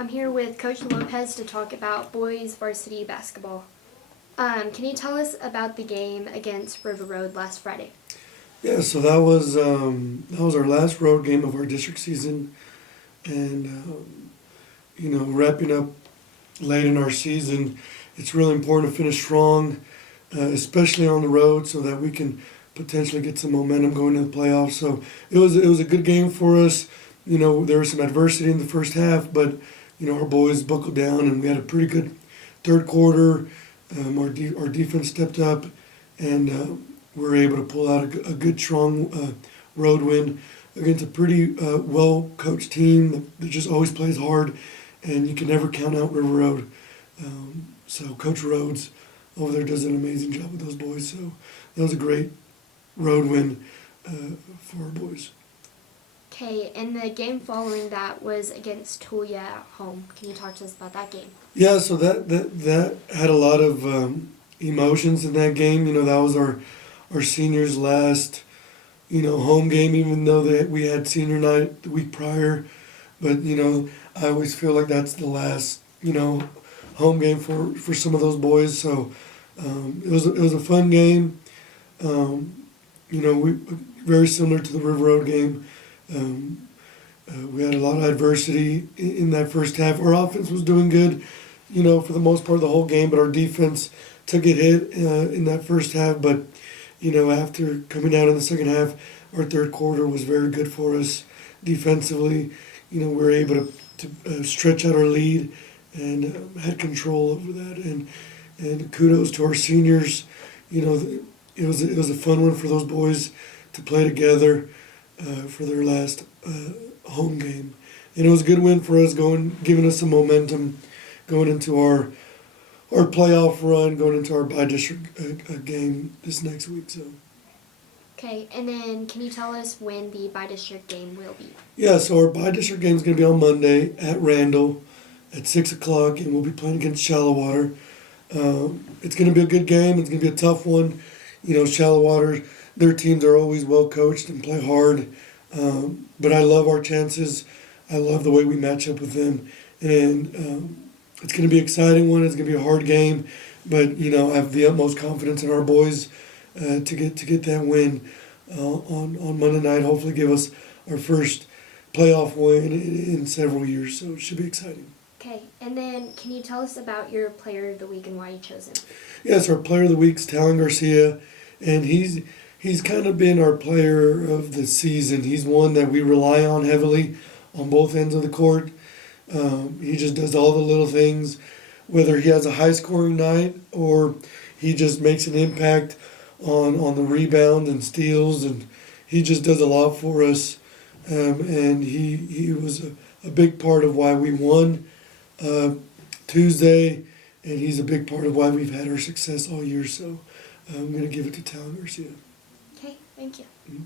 I'm here with Coach Lopez to talk about boys varsity basketball. Can you tell us about the game against River Road last Friday? Yeah, so that was our last road game of our district season, and wrapping up late in our season, it's really important to finish strong, especially on the road, so that we can potentially get some momentum going into the playoffs. So it was a good game for us. There was some adversity in the first half, but our boys buckled down, and we had a pretty good third quarter. Our defense stepped up, and we were able to pull out a good, strong road win against a pretty well-coached team that just always plays hard, and you can never count out River Road. So Coach Rhodes over there does an amazing job with those boys. So that was a great road win for our boys. Okay, and the game following that was against Tulia at home. Can you talk to us about that game? Yeah, so that had a lot of emotions in that game. That was our seniors' last home game, even though we had senior night the week prior. But I always feel like that's the last home game for some of those boys. So it was a fun game. We very similar to the River Road game. We had a lot of adversity in that first half. Our offense was doing good, for the most part of the whole game, but our defense took a hit in that first half. But after coming out in the second half, our third quarter was very good for us defensively. We were able to stretch out our lead and had control over that. And kudos to our seniors. It was a fun one for those boys to play together for their last home game, and it was a good win for us, giving us some momentum going into our playoff run, going into our bi-district game this next week. So. Okay, and then can you tell us when the bi-district game will be? Yeah, so our bi-district game is going to be on Monday at Randall at 6 o'clock, and we'll be playing against Shallowater. It's going to be a good game. It's going to be a tough one. Shallowater, their teams are always well coached and play hard. But I love our chances. I love the way we match up with them. And it's going to be an exciting one. It's going to be a hard game. But, I have the utmost confidence in our boys to get that win on Monday night. Hopefully give us our first playoff win in several years. So it should be exciting. Okay, and then can you tell us about your player of the week and why you chose him? Yes, our player of the week is Talon Garcia, and he's kind of been our player of the season. He's one that we rely on heavily on both ends of the court. He just does all the little things, whether he has a high-scoring night or he just makes an impact on the rebound and steals, and he just does a lot for us. And he was a big part of why we won Tuesday, and he's a big part of why we've had our success all year. So I'm going to give it to Talon Garcia. Okay, thank you. Mm-hmm.